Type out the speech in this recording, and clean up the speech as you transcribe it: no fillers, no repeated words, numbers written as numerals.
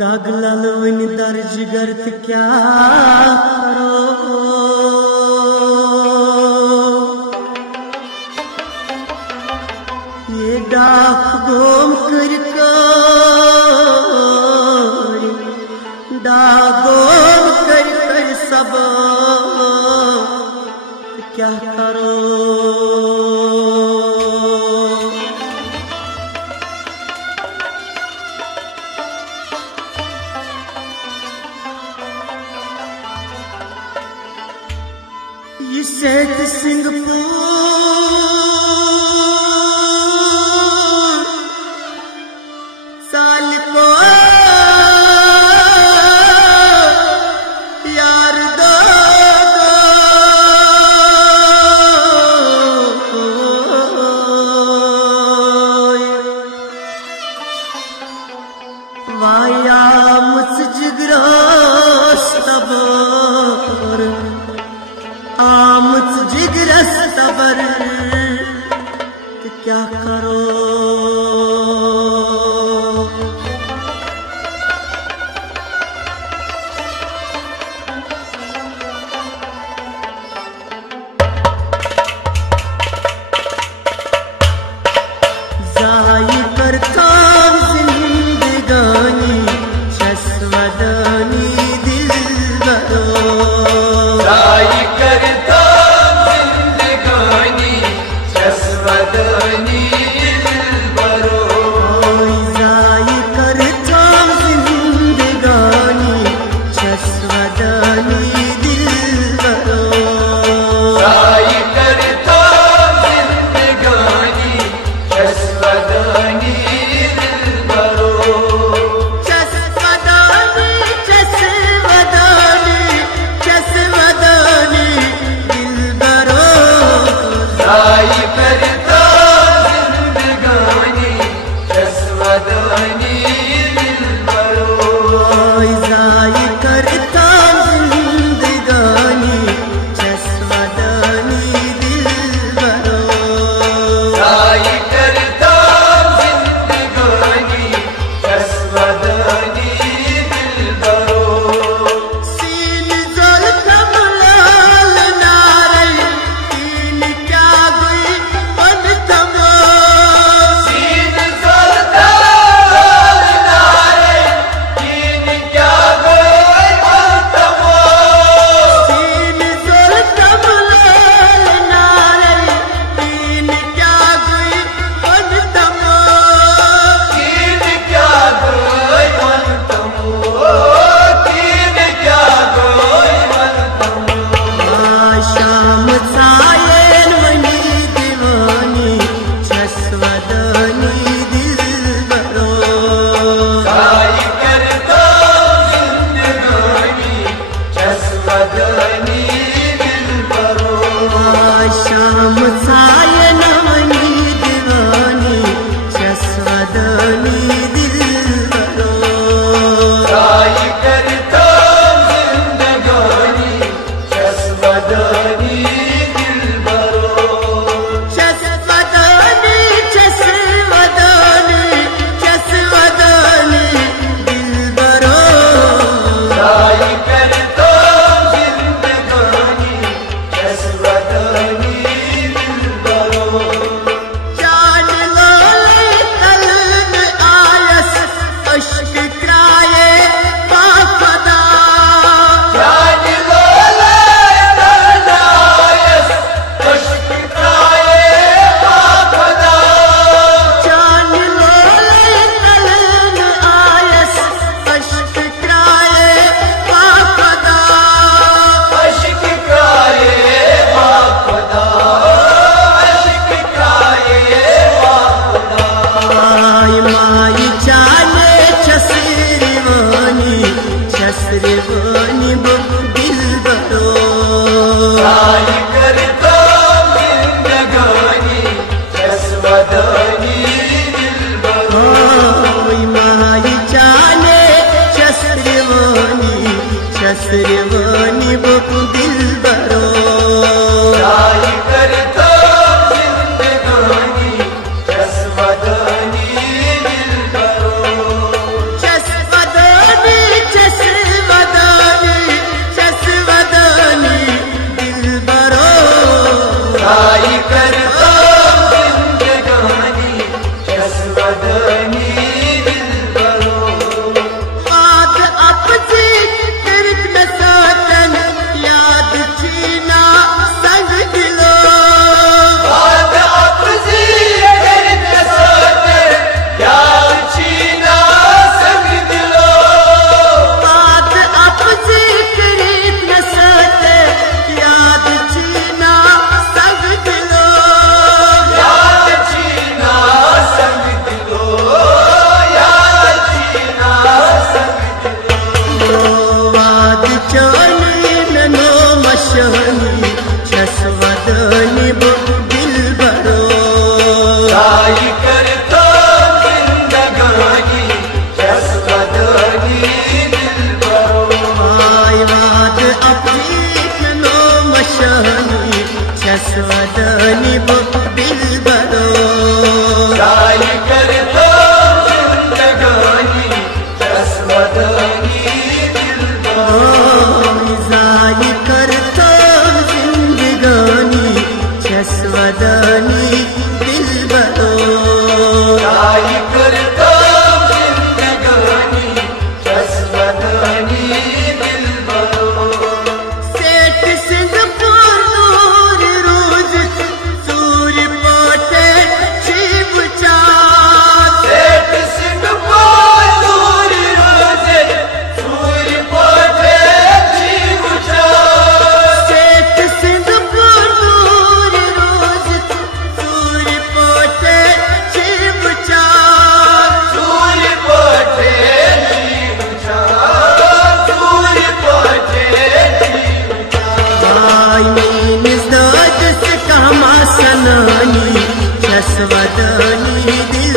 दाग लालवन दर्ज गर्त क्या करो, ये डाक गोम कर डागोम कर सब क्या करो। ये सेठ सिंहपुर साल को यार दो वाया मुझ जिगरोस तबर आमुच जिगरस तबर क्या करो। जाई करता जिंदगानी शस्वदानी दिल बरो, जाई करता जिंदगानी शस्वदानी दिल रोशनी छसवदनी दिलबरो जाई करता जिंदगानी छसवदनी दिलबरो जाई करता जिंदगानी छसवदनी दिलबरो जाई करता जिंदगानी छसवदनी दिलबरो सेठ सिंहपुर दूर रोज सूर्य पाटे शिव चाँद सेठ सिंहपुर दूर रोजे सूर्य पाटे शिव चाँद सेठ सिंहपुर दूर रोज सूर्य पाटे शिव चाँद सूर्य पाटे शिव चाँद सूर्य पाटे शिव चाँद आई निज़ात से कामा सनानी छसवदनी दिल